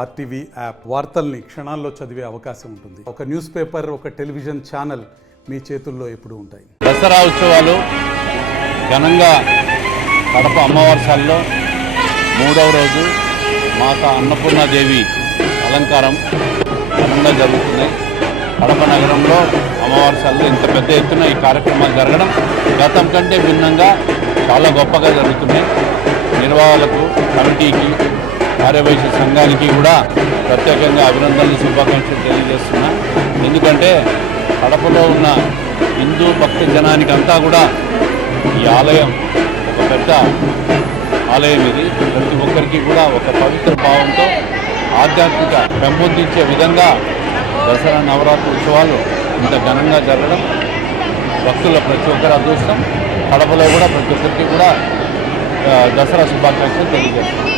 RTV app వార్తల్ని క్షణాల్లో చదివే అవకాశం ఉంటుంది. ఒక న్యూస్ పేపర్, ఒక టెలివిజన్ ఛానల్ మీ చేతుల్లో ఎప్పుడూ ఉంటాయి. దసరా ఉత్సవాలు ఘనంగా కడప అమ్మవారిసాల్లో 3వ రోజు మాత అన్నపూర్ణాదేవి అలంకారం ఘనంగా జరుగుతున్నాయి. కడప నగరంలో అమ్మవారిసాల్లో ఇంత పెద్ద ఎత్తున ఈ కార్యక్రమాలు జరగడం గతం కంటే భిన్నంగా చాలా గొప్పగా జరుగుతున్నాయి. నిర్వాహకులకు, కమిటీకి, కార్యవైశ్య సంఘానికి కూడా ప్రత్యేకంగా అభినందనలు, శుభాకాంక్షలు తెలియజేస్తున్నా. ఎందుకంటే కడపలో ఉన్న హిందూ భక్త జనానికి అంతా కూడా ఈ ఆలయం ఒక పెద్ద ఆలయం. ఇది ప్రతి ఒక్కరికి కూడా ఒక పవిత్ర భావంతో ఆధ్యాత్మిక పెంపొందించే విధంగా దసరా నవరాత్రి ఉత్సవాలు ఇంత ఘనంగా జరగడం భక్తుల ప్రతి ఒక్కరి అదృష్టం. కడపలో కూడా ప్రతి ఒక్కరికి కూడా దసరా శుభాకాంక్షలు తెలియజేస్తున్నాం.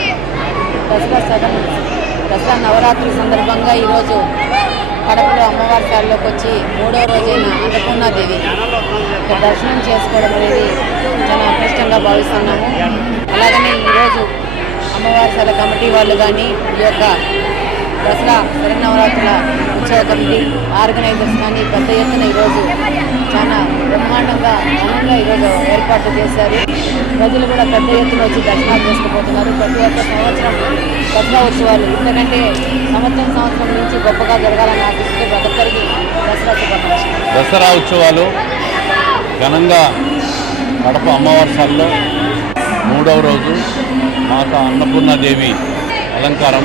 దసరా నవరాత్రి సందర్భంగా ఈరోజు కడపలో అమ్మవారిసాల్లోకి వచ్చి 3వ రోజైన అన్నపూర్ణాదేవి దర్శనం చేసుకోవడం అనేది చాలా అదృష్టంగా భావిస్తున్నాము. అలాగనే ఈరోజు అమ్మవారిసాల కమిటీ వాళ్ళు కానీ ఈ యొక్క దసరా శరన్నవరాత్రుల ఉత్సవ కమిటీ ఆర్గనైజర్స్ కానీ పెద్ద ఎత్తున ఈరోజు చాలా బ్రహ్మాండంగా ఘనంగా ఈరోజు ఏర్పాట్లు చేశారు. ప్రజలు కూడా పెద్ద ఎత్తున వచ్చి దర్శనాలు చేసుకుపోతున్నారు. ప్రతి ఒక్క సంవత్సరం దసరా ఉత్సవాలు ఇంతకంటే సంవత్సరం నుంచి గొప్పగా జరగాలని ఆశిస్తూ ప్రతి ఒక్కరికి దసరా శుభాకాంక్షలు. దసరా ఉత్సవాలు ఘనంగా కడప అమ్మవారిసాల్లో 3వ రోజు మాత అన్నపూర్ణాదేవి అలంకారం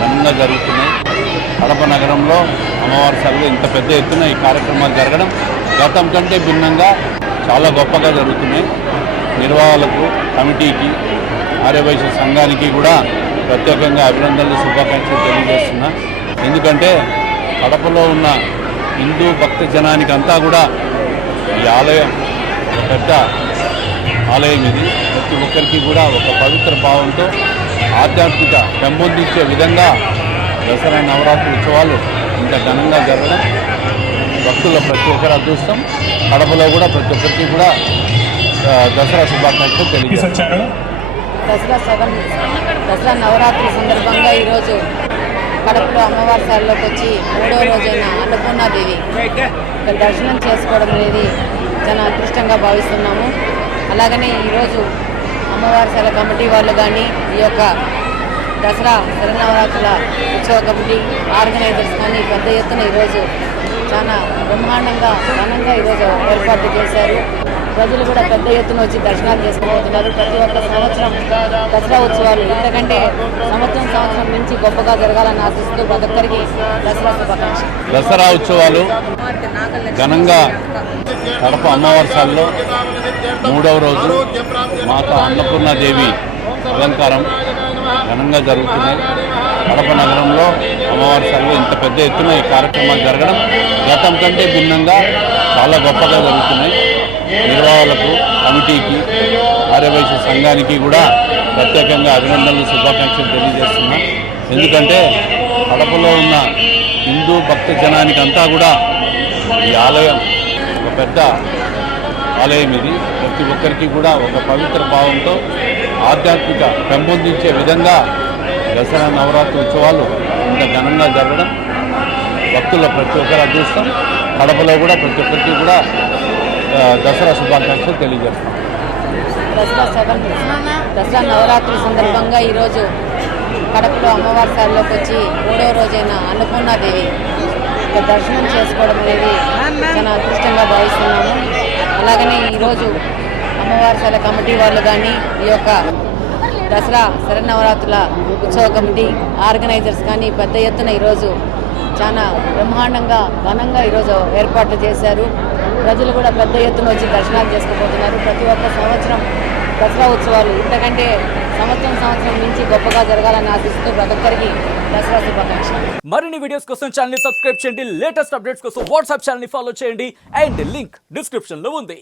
ఘనంగా జరుగుతున్నాయి. కడప నగరంలో అమ్మవారిసాల్లో ఇంత పెద్ద ఎత్తున ఈ కార్యక్రమాలు జరగడం గతం కంటే భిన్నంగా చాలా గొప్పగా జరుగుతున్నాయి. నిర్వాహకులకు, కమిటీకి, కార్యవైశ్య సంఘానికి కూడా ప్రత్యేకంగా అభినందనలు, శుభాకాంక్షలు తెలియజేస్తున్నా. ఎందుకంటే కడపలో ఉన్న హిందూ భక్త జనానికి అంతా కూడా ఈ ఆలయం ఒక పెద్ద ఆలయం. ఇది ప్రతి ఒక్కరికి కూడా ఒక పవిత్ర భావంతో ఆధ్యాత్మిక పెంపొందించే విధంగా దసరా నవరాత్రి ఉత్సవాలు ఇంత ఘనంగా జరగడం భక్తుల ప్రతి ఒక్కరి అదృష్టం. కడపలో కూడా ప్రతి ఒక్కరికి కూడా దసరా శుభాకాంక్షలు తెలియజేస్తారు. దసరా నవరాత్రి సందర్భంగా ఈరోజు కడపలో అమ్మవారిసాల్లోకి వచ్చి 3వ రోజైన అన్నపూర్ణాదేవి దర్శనం చేసుకోవడం అనేది చాలా అదృష్టంగా భావిస్తున్నాము. అలాగనే ఈరోజు అమ్మవారిసాల కమిటీ వాళ్ళు కానీ ఈ యొక్క దసరా శరన్నవరాత్రుల ఉత్సవ కమిటీ ఆర్గనైజర్స్ కానీ పెద్ద ఎత్తున ఈరోజు చాలా బ్రహ్మాండంగా ఘనంగా ఈరోజు ఏర్పాట్లు చేశారు. ప్రజలు కూడా పెద్ద ఎత్తున వచ్చి దర్శనాలు చేసుకుపోతున్నారు. ప్రతి ఒక్క సంవత్సరం దసరా ఉత్సవాలు ఇంతకంటే సంవత్సరం నుంచి గొప్పగా జరగాలని ఆశిస్తూ ప్రతి ఒక్కరికి దసరా శుభాకాంక్షలు. దసరా ఉత్సవాలు ఘనంగా కడప అమ్మవారిసాల్లో 3వ రోజు మాత అన్నపూర్ణాదేవి అలంకారం ఘనంగా జరుగుతున్నాయి. కడప నగరంలో అమ్మవారిసాల్లో ఇంత పెద్ద ఎత్తున ఈ కార్యక్రమాలు జరగడం గతం కంటే భిన్నంగా చాలా గొప్పగా జరుగుతున్నాయి. నిర్వాహకులకు, కమిటీకి, కార్యవైశ్య సంఘానికి కూడా ప్రత్యేకంగా అభినందనలు, శుభాకాంక్షలు తెలియజేస్తున్నా. ఎందుకంటే కడపలో ఉన్న హిందూ భక్త జనానికి అంతా కూడా ఈ ఆలయం ఒక పెద్ద ఆలయం. ఇది ప్రతి ఒక్కరికి కూడా ఒక పవిత్ర భావంతో ఆధ్యాత్మిక పెంపొందించే విధంగా దసరా నవరాత్రి ఉత్సవాలు ఇంత ఘనంగా జరగడం భక్తుల ప్రతి ఒక్కరి అదృష్టం. కడపలో కూడా ప్రతి ఒక్కరికి కూడా దసరా శుభాకాంక్షలు తెలియజేస్తాం. దసరా నవరాత్రి సందర్భంగా ఈరోజు కడపలో అమ్మవారిసాల్లోకి వచ్చి 3వ రోజైన అన్నపూర్ణాదేవి దర్శనం చేసుకోవడం అనేది చాలా అదృష్టంగా భావిస్తున్నాము. అలాగనే ఈరోజు అమ్మవారిసాల కమిటీ వాళ్ళు కానీ ఈ యొక్క దసరా శరన్నవరాత్రుల ఉత్సవ కమిటీ ఆర్గనైజర్స్ కానీ పెద్ద ఎత్తున ఈరోజు చాలా బ్రహ్మాండంగా ఘనంగా ఈరోజు ఏర్పాట్లు చేశారు. ప్రజలు కూడా పెద్ద ఎత్తున వచ్చి దర్శనాలు చేసుకుపోతున్నారు. ప్రతి ఒక్క సంవత్సరం దసరా ఉత్సవాలు ఇంతకంటే సంవత్సరం నుంచి గొప్పగా జరగాలని ఆశిస్తూ ప్రతి ఒక్కరికి దసరా శుభాకాంక్షలు. మరిన్ని వీడియోస్ కోసం ఛానల్ ని సబ్స్క్రైబ్ చేయండి. లేటెస్ట్ అప్డేట్స్ కోసం వాట్సాప్ ఛానల్ ని ఫాలో చేయండి. అండ్ లింక్ డిస్క్రిప్షన్ లో ఉంది.